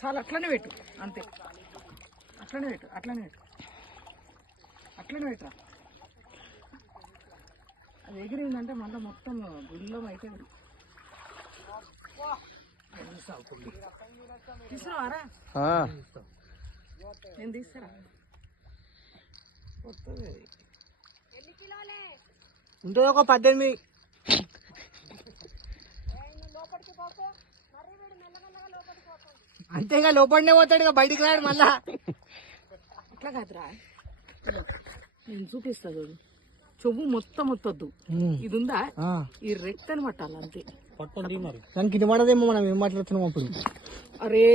చాలా అట్లనే పెట్టు అంతే, అట్లనే పెట్టు, అట్లనే పెట్టు, అట్లనే పెట్టురా. అది ఎగిరిందంటే మళ్ళీ మొత్తం గుళ్ళం అయితే తీసుకురావారా? నేను తీసుకురా ఉంటుంది ఒక 18. అంతేగా లోపలనే పోతాడు, ఇక బయటికి రాడు మళ్ళా. అట్లా కాదురా, నేను చూపిస్తా చూడు. చెవు మొత్తం వత్తొద్దు, ఇది ఉందా ఈ రెక్కని పట్టాలి అంతే. దానికి ఇది పడదేమో, మనం ఏం మాట్లాడుతున్నాం అప్పుడు. అరే